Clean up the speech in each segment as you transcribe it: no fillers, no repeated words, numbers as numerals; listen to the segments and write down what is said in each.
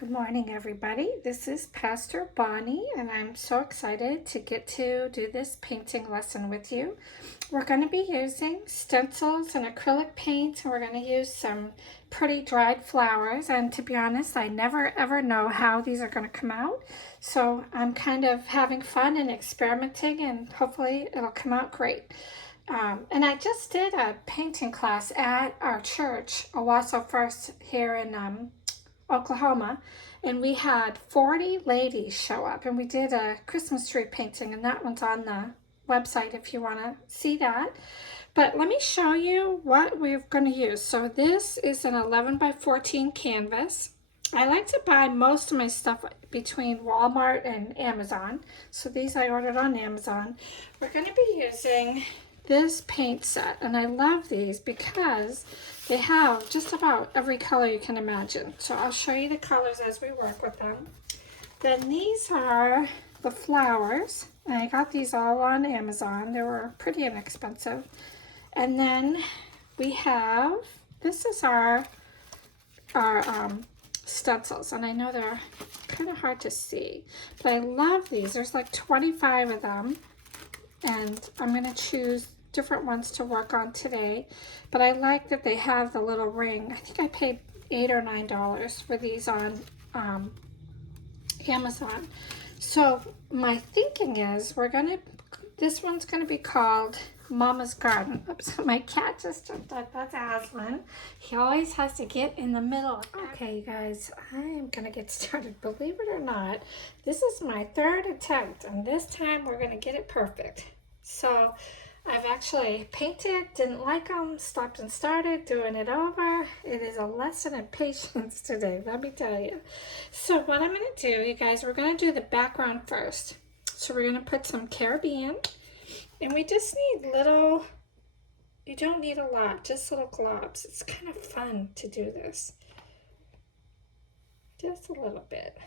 Good morning, everybody. This is Pastor Bonnie, and I'm so excited to get to do this painting lesson with you. We're going to be using stencils and acrylic paint, and we're going to use some pretty dried flowers. And to be honest, I never ever know how these are going to come out. So I'm kind of having fun and experimenting, and hopefully it'll come out great. And I just did a painting class at our church, Owasso First, here in Oklahoma, and we had 40 ladies show up, and we did a Christmas tree painting, and that one's on the website if you want to see that. But let me show you what we're going to use. So this is an 11 by 14 canvas. I like to buy most of my stuff between Walmart and Amazon, so these I ordered on Amazon. We're going to be using this paint set, and I love these because they have just about every color you can imagine. So I'll show you the colors as we work with them. Then these are the flowers, and I got these all on Amazon. They were pretty inexpensive. And then we have, this is our stencils, and I know they're kind of hard to see, but I love these. There's like 25 of them, and I'm going to choose different ones to work on today, but I like that they have the little ring. I think I paid $8 or $9 for these on Amazon. So my thinking is this one's gonna be called Mama's Garden. Oops, my cat just jumped up. That's Aslan. He always has to get in the middle. Okay, you guys, I am gonna get started. Believe it or not, this is my third attempt, and this time we're gonna get it perfect. So I've actually painted, didn't like them, stopped and started, doing it over. It is a lesson in patience today, let me tell you. So what I'm going to do, you guys, we're going to do the background first. So we're going to put some Caribbean, and we just need little, you don't need a lot, just little globs. It's kind of fun to do this. Just a little bit.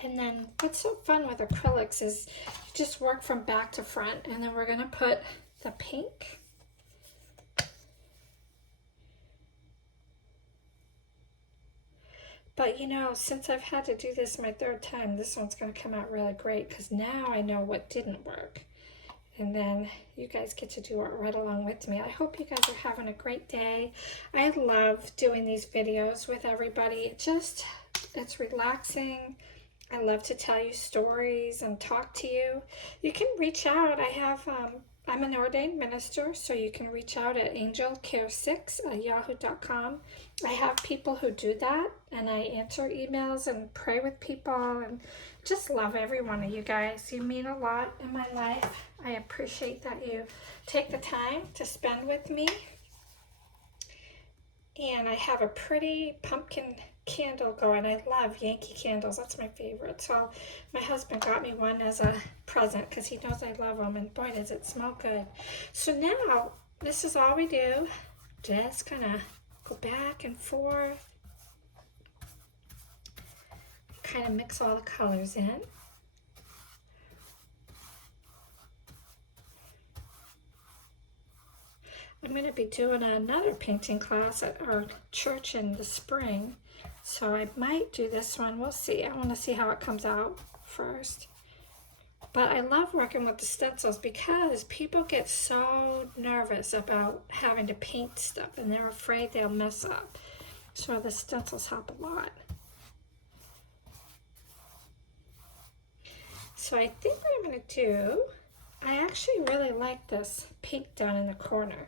And then what's so fun with acrylics is you just work from back to front, and then we're going to put the pink. But you know, since I've had to do this my third time, this one's going to come out really great because now I know what didn't work. And then you guys get to do it right along with me. I hope you guys are having a great day. I love doing these videos with everybody. It's relaxing. I love to tell you stories and talk to you. You can reach out. I'm an ordained minister, so you can reach out at angelcare6@yahoo.com. I have people who do that, and I answer emails and pray with people, and just love every one of you guys. You mean a lot in my life. I appreciate that you take the time to spend with me. And I have a pretty pumpkin candle going. I love Yankee candles. That's my favorite. So my husband got me one as a present because he knows I love them, and boy does it smell good. So now this is all we do. Just kind of go back and forth, kind of mix all the colors in. I'm going to be doing another painting class at our church in the spring, so I might do this one. We'll see. I want to see how it comes out first. But I love working with the stencils because people get so nervous about having to paint stuff, and they're afraid they'll mess up. So the stencils help a lot. So I think what I'm going to do, I actually really like this pink down in the corner.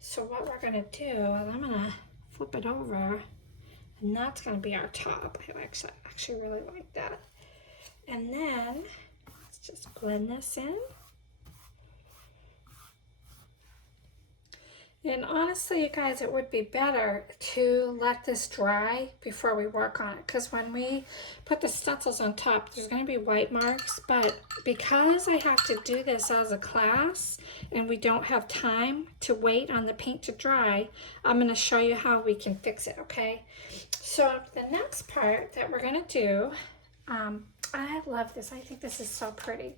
So what we're going to do is I'm going to flip it over, and that's going to be our top. I actually really like that. And then let's just blend this in. And honestly, you guys, it would be better to let this dry before we work on it, because when we put the stencils on top, there's going to be white marks. But because I have to do this as a class and we don't have time to wait on the paint to dry, I'm going to show you how we can fix it, okay? So the next part that we're going to do, I love this. I think this is so pretty.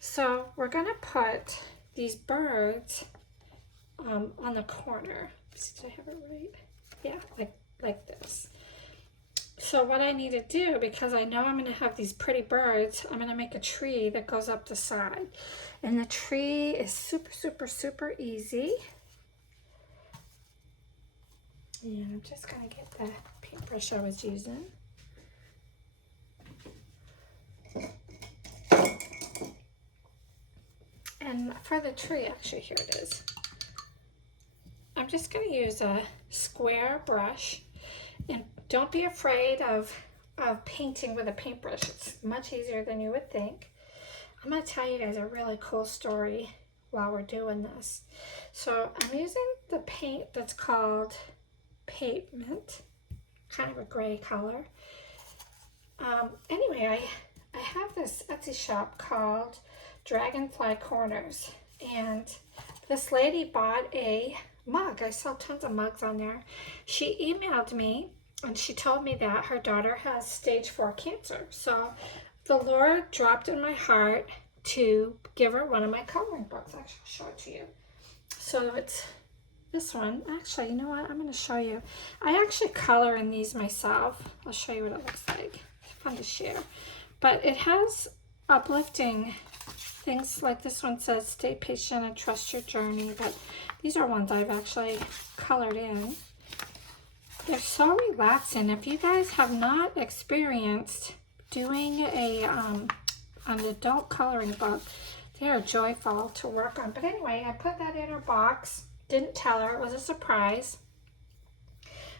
So we're going to put these birds on the corner. Did I have it right? Yeah, like this. So what I need to do, because I know I'm going to have these pretty birds, I'm going to make a tree that goes up the side. And the tree is super, super, super easy. And I'm just going to get the paintbrush I was using. And for the tree, actually, here it is. I'm just going to use a square brush. And don't be afraid of painting with a paintbrush. It's much easier than you would think. I'm going to tell you guys a really cool story while we're doing this. So I'm using the paint that's called Pavement, kind of a gray color. Anyway, I have this Etsy shop called Dragonfly Corners, and this lady bought a mug. I saw tons of mugs on there. She emailed me and she told me that her daughter has stage 4 cancer. So the Lord dropped in my heart to give her one of my coloring books. Actually, I'll show it to you. So it's this one. Actually, you know what? I'm going to show you. I actually color in these myself. I'll show you what it looks like. It's fun to share. But it has uplifting things like this one says, stay patient and trust your journey. But these are ones I've actually colored in. They're so relaxing. If you guys have not experienced doing an adult coloring book, they are joyful to work on. But anyway, I put that in her box. Didn't tell her. It was a surprise.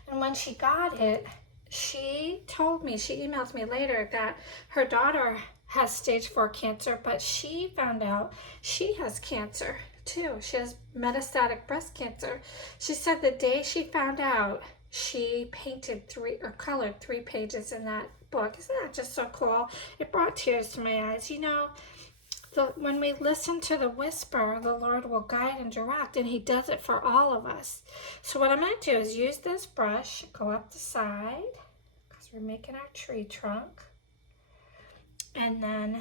And when she got it, she told me, she emailed me later that her daughter has stage 4 cancer, but she found out she has cancer too. She has metastatic breast cancer. She said the day she found out, she painted colored 3 pages in that book. Isn't that just so cool? It brought tears to my eyes. You know, when we listen to the whisper, the Lord will guide and direct, and he does it for all of us. So what I'm going to do is use this brush, go up the side, because we're making our tree trunk. And then,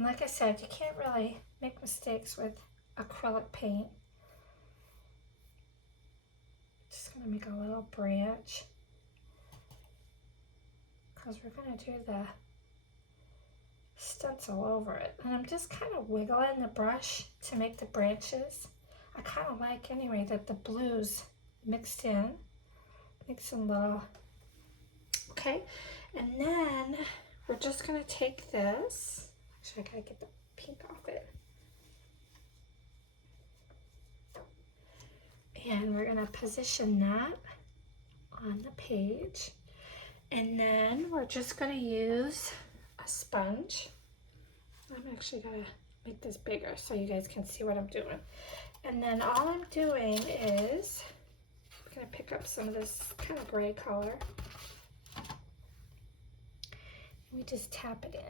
like I said, you can't really make mistakes with acrylic paint. Just going to make a little branch, because we're going to do the stencil over it. And I'm just kind of wiggling the brush to make the branches. I kind of like, anyway, that the blues mixed in. Make some little, okay. And then we're just going to take this. Actually, I got to get the pink off it. And we're going to position that on the page. And then we're just going to use a sponge. I'm actually going to make this bigger so you guys can see what I'm doing. And then all I'm doing is I'm going to pick up some of this kind of gray color. We just tap it in.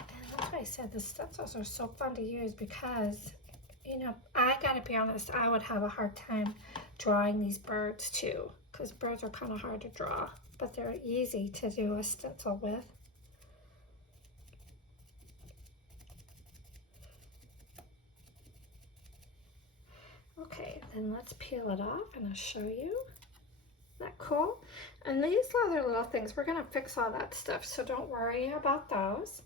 And that's why I said the stencils are so fun to use, because, you know, I gotta be honest, I would have a hard time drawing these birds too, because birds are kind of hard to draw, but they're easy to do a stencil with. Okay, then let's peel it off and I'll show you. Isn't that cool? And these other little things, we're gonna fix all that stuff, so don't worry about those.